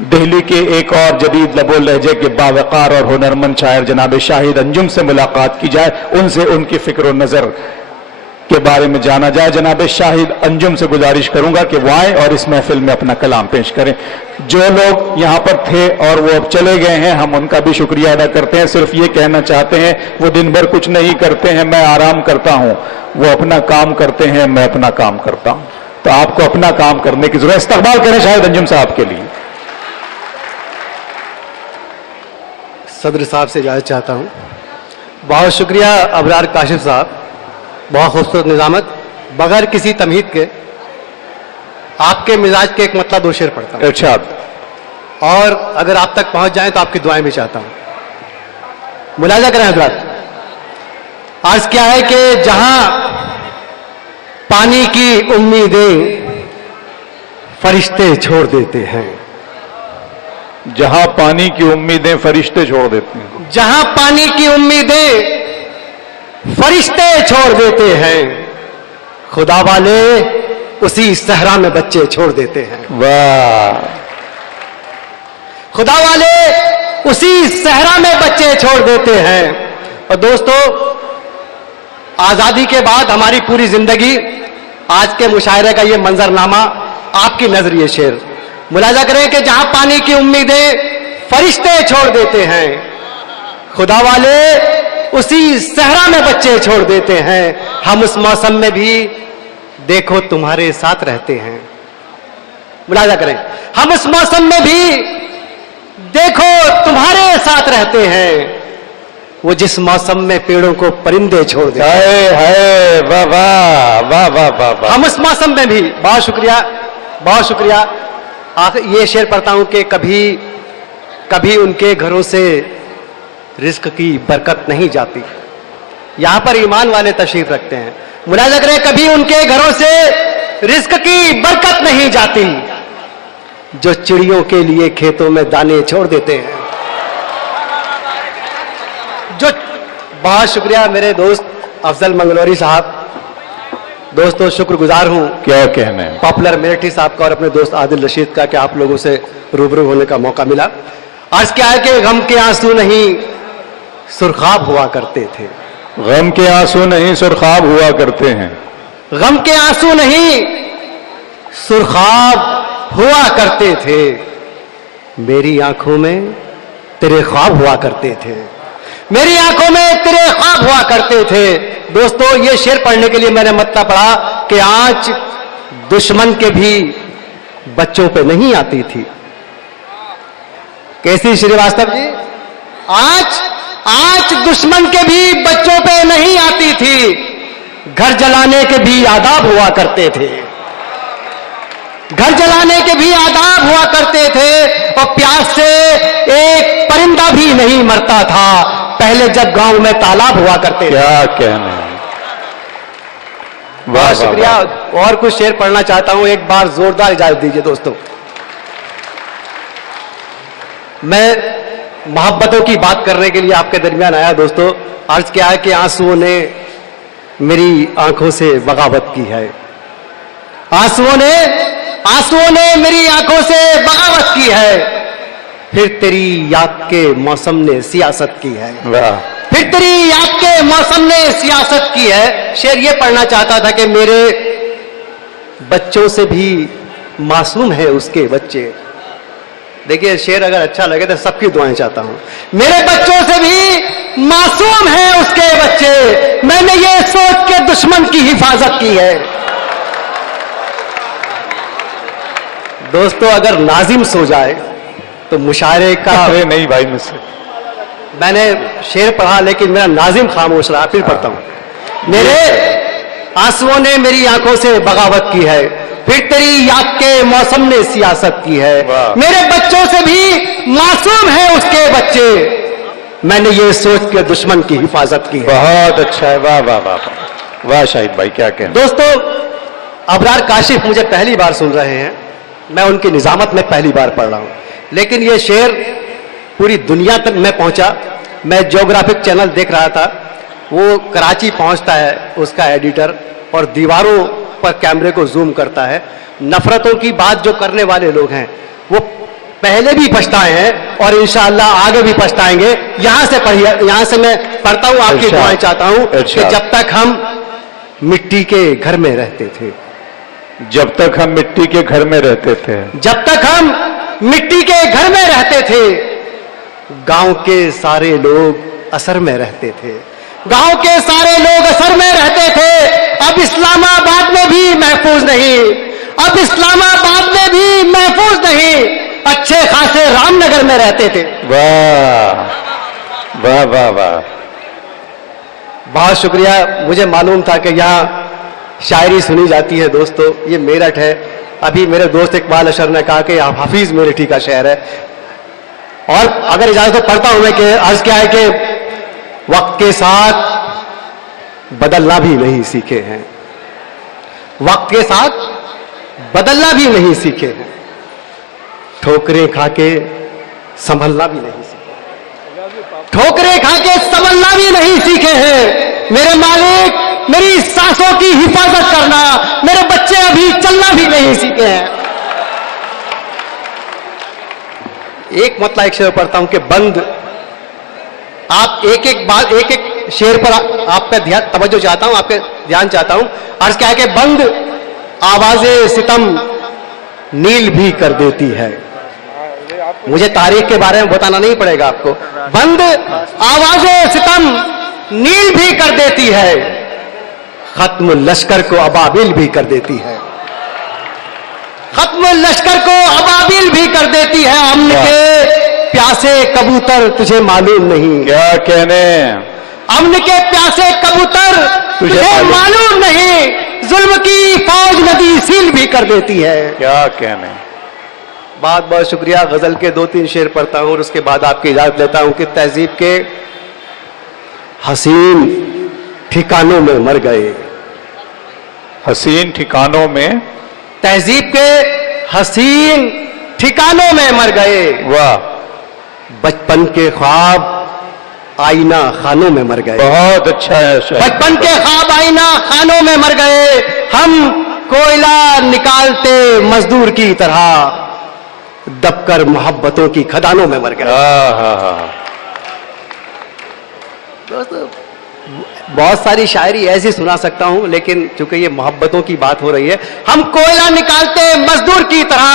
दिल्ली के एक और जदीद लबो लहजे के बावकार और हुनरमंद शायर जनाब शाहिद अंजुम से मुलाकात की जाए, उनसे उनकी फिक्र और नजर के बारे में जाना जाए। जनाब शाहिद अंजुम से गुजारिश करूंगा कि वो आए और इस महफिल में अपना कलाम पेश करें। जो लोग यहां पर थे और वो अब चले गए हैं, हम उनका भी शुक्रिया अदा करते हैं। सिर्फ ये कहना चाहते हैं, वो दिन भर कुछ नहीं करते हैं, मैं आराम करता हूं, वो अपना काम करते हैं, मैं अपना काम करता हूं। तो आपको अपना काम करने की जरूरत। इस्तकबाल करें शाहिद अंजुम साहब के लिए। सदर साहब से इजाज़त चाहता हूँ। बहुत शुक्रिया अबरार काशिफ साहब, बहुत खूबसूरत निज़ामत। बगैर किसी तमहीद के आपके मिजाज के एक मतलब दो शेर पढ़ता हूँ, इरशाद। और अगर आप तक पहुँच जाएं तो आपकी दुआएं भी चाहता हूँ। मुलाजा करें हज़रात। अर्ज क्या है कि जहाँ पानी की उम्मीदें फरिश्ते छोड़ देते हैं, जहां पानी की उम्मीदें फरिश्ते छोड़ देते हैं, जहां पानी की उम्मीदें फरिश्ते छोड़ देते हैं, खुदा वाले उसी सहरा में बच्चे छोड़ देते हैं। वाह, खुदा वाले उसी सहरा में बच्चे छोड़ देते हैं। और दोस्तों, आजादी के बाद हमारी पूरी जिंदगी आज के मुशायरे का ये मंजरनामा, आपकी नजर ये शेर। मुलाजा करें कि जहां पानी की उम्मीदें फरिश्ते छोड़ देते हैं, खुदा वाले उसी सहरा में बच्चे छोड़ देते हैं। हम उस मौसम में भी देखो तुम्हारे साथ रहते हैं। मुलाजा करें, हम उस मौसम में भी देखो तुम्हारे साथ रहते हैं, वो जिस मौसम में पेड़ों को परिंदे छोड़ देते हैं। है वाह वाह वाह वाह वाह वाह। हम उस मौसम में भी, बहुत शुक्रिया, बहुत शुक्रिया। ये शेर पढ़ता हूं कि कभी कभी उनके घरों से रिस्क की बरकत नहीं जाती। यहां पर ईमान वाले तशरीफ रखते हैं। मुलाजा करें, कभी उनके घरों से रिस्क की बरकत नहीं जाती, जो चिड़ियों के लिए खेतों में दाने छोड़ देते हैं। जो बहुत शुक्रिया मेरे दोस्त अफजल मंगलोरी साहब। दोस्तों, शुक्रगुजार हूं, क्या कहने हैं, पॉपुलर मिलिट्री साहब का और अपने दोस्त आदिल रशीद का, कि आप लोगों से रूबरू होने का मौका मिला। अर्ज क्या है कि गम के आंसू नहीं सुरखाब हुआ करते थे। गम के आंसू नहीं सुरखाब हुआ करते हैं। गम के आंसू नहीं सुरखाब हुआ करते थे, मेरी आंखों में तेरे ख्वाब हुआ करते थे, मेरी आंखों में तेरे ख्वाब हुआ करते थे। दोस्तों, ये शेर पढ़ने के लिए मैंने मतलब पढ़ा कि आंच दुश्मन के भी बच्चों पे नहीं आती थी। कैसी श्रीवास्तव जी? आंच दुश्मन के भी बच्चों पे नहीं आती थी, घर जलाने के भी आदाब हुआ करते थे, घर जलाने के भी आदाब हुआ करते थे। और प्यास से एक परिंदा भी नहीं मरता था पहले, जब गांव में तालाब हुआ करते थे। क्या कहने हैं, बहुत शुक्रिया। और कुछ शेर पढ़ना चाहता हूं, एक बार जोरदार इजाजत दीजिए दोस्तों। मैं मोहब्बतों की बात करने के लिए आपके दरमियान आया। दोस्तों, अर्ज क्या है कि आंसुओं ने मेरी आंखों से बगावत की है, आंसुओं ने मेरी आंखों से बगावत की है, फिर तेरी याद के मौसम ने सियासत की है, फिर तेरी याद के मौसम ने सियासत की है। शेर ये पढ़ना चाहता था कि मेरे बच्चों से भी मासूम है उसके बच्चे। देखिए, शेर अगर अच्छा लगे तो सबकी दुआएं चाहता हूं। मेरे बच्चों से भी मासूम है उसके बच्चे, मैंने ये सोच के दुश्मन की हिफाजत की है। दोस्तों, अगर नाजिम सो जाए तो मुशायरे का, अरे नहीं भाई, मुझसे मैंने शेर पढ़ा लेकिन मेरा नाजिम खामोश रहा, फिर पढ़ता हूं। मेरे आंसुओं ने मेरी आंखों से बगावत की है, फिर तेरी याद के मौसम ने सियासत की है, मेरे बच्चों से भी मासूम है उसके बच्चे, मैंने ये सोच के दुश्मन की हिफाजत की है। बहुत अच्छा है, वाह वाह वाह वाह शाहिद भाई, क्या कहने। दोस्तों, अबरार काशिफ मुझे पहली बार सुन रहे हैं, मैं उनकी निजामत में पहली बार पढ़ रहा हूं, लेकिन ये शेर पूरी दुनिया तक मैं पहुंचा। मैं ज्योग्राफिक चैनल देख रहा था, वो कराची पहुंचता है उसका एडिटर, और दीवारों पर कैमरे को जूम करता है। नफरतों की बात जो करने वाले लोग हैं वो पहले भी पछताए हैं और इंशाअल्लाह आगे भी पछताएंगे। यहां से पढ़िए, यहां से मैं पढ़ता हूं, आपकी दुआएं चाहता हूं कि जब तक हम मिट्टी के घर में रहते थे, जब तक हम मिट्टी के घर में रहते थे, जब तक हम मिट्टी के घर में रहते थे, गांव के सारे लोग असर में रहते थे, गांव के सारे लोग असर में रहते थे। अब इस्लामाबाद में भी महफूज नहीं, अब इस्लामाबाद में भी महफूज नहीं, अच्छे खासे रामनगर में रहते थे। वाह वाह वाह वाह, बहुत शुक्रिया। मुझे मालूम था कि यहाँ शायरी सुनी जाती है दोस्तों, ये मेरठ है। अभी मेरे दोस्त इकबाल अशर ने कहा कि हाफिज मेरठी का शहर है, और अगर इजाजत तो पढ़ता हूं मैं कि अर्ज क्या है कि वक्त के साथ बदलना भी नहीं सीखे हैं, वक्त के साथ बदलना भी नहीं सीखे हैं, ठोकरें खाके संभलना भी नहीं सीखे, ठोकरें खाके संभलना भी नहीं सीखे हैं। मेरे मालिक, मेरी सांसों की हिफाजत करना, मेरे बच्चे अभी चलना भी नहीं सीखे हैं। एक मतलब एक शेर पढ़ता हूं कि बंद, आप एक एक बात, एक एक शेर पर आपका ध्यान तवज्जो चाहता हूं, आपके ध्यान चाहता हूं। अर्ज क्या है कि बंद आवाजें सितम नील भी कर देती है। मुझे तारीख के बारे में बताना नहीं पड़ेगा आपको। बंद आवाजें सितम नील भी कर देती है, खत्म लश्कर को अबाबिल भी कर देती है, खत्म लश्कर को अबाबिल भी कर देती है। अमन के प्यासे कबूतर तुझे मालूम नहीं, क्या कहने, अमन के प्यासे कबूतर तुझे मालूम नहीं, जुल्म की फौज नदी सील भी कर देती है। क्या कहने। बहुत बहुत शुक्रिया। गजल के 2-3 शेर पढ़ता हूं और उसके बाद आपकी इजाजत लेता हूं कि तहजीब के हसीन ठिकानों में मर गए, हसीन ठिकानों में, तहजीब के हसीन ठिकानों में मर गए। वाह, बचपन के ख्वाब आईना खानों में मर गए, बहुत अच्छा है। बचपन के ख्वाब आईना खानों में मर गए। हम कोयला निकालते मजदूर की तरह, दबकर मोहब्बतों की खदानों में मर गए। दोस्तों, बहुत सारी शायरी ऐसी सुना सकता हूं, लेकिन चूंकि ये मोहब्बतों की बात हो रही है, हम कोयला निकालते मजदूर की तरह,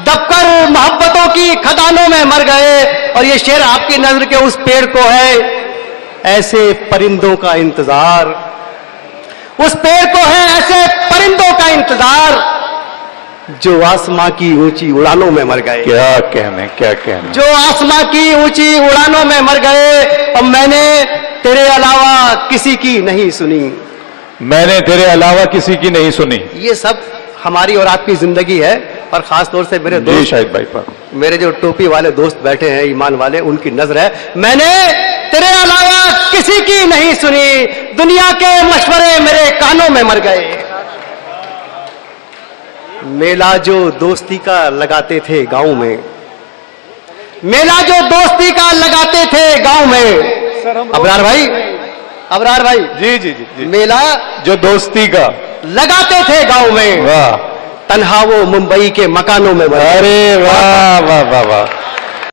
दबकर मोहब्बतों की खदानों में मर गए। और ये शेर आपकी नजर के उस पेड़ को है, ऐसे परिंदों का इंतजार, उस पेड़ को है ऐसे परिंदों का इंतजार, जो आसमां की ऊंची उड़ानों में मर गए। क्या कहने, क्या कहने, जो आसमां की ऊंची उड़ानों में मर गए। और मैंने तेरे अलावा किसी की नहीं सुनी, मैंने तेरे अलावा किसी की नहीं सुनी। ये सब हमारी और आपकी जिंदगी है। और खास तौर से मेरे दोस्त, शाहिद भाई पर, मेरे जो टोपी वाले दोस्त बैठे हैं ईमान वाले, उनकी नजर है, मैंने तेरे अलावा किसी की नहीं सुनी, दुनिया के मशवरे मेरे कानों में मर गए। मेला जो दोस्ती का लगाते थे गांव में, मेला जो दोस्ती का लगाते थे गांव में। अबरार भाई, अबरार भाई, जी जी जी, मेला जो दोस्ती का लगाते थे गांव में, वाह, तन्हा वो मुंबई के मकानों में मर गए। अरे वाह वाह वाह वाह,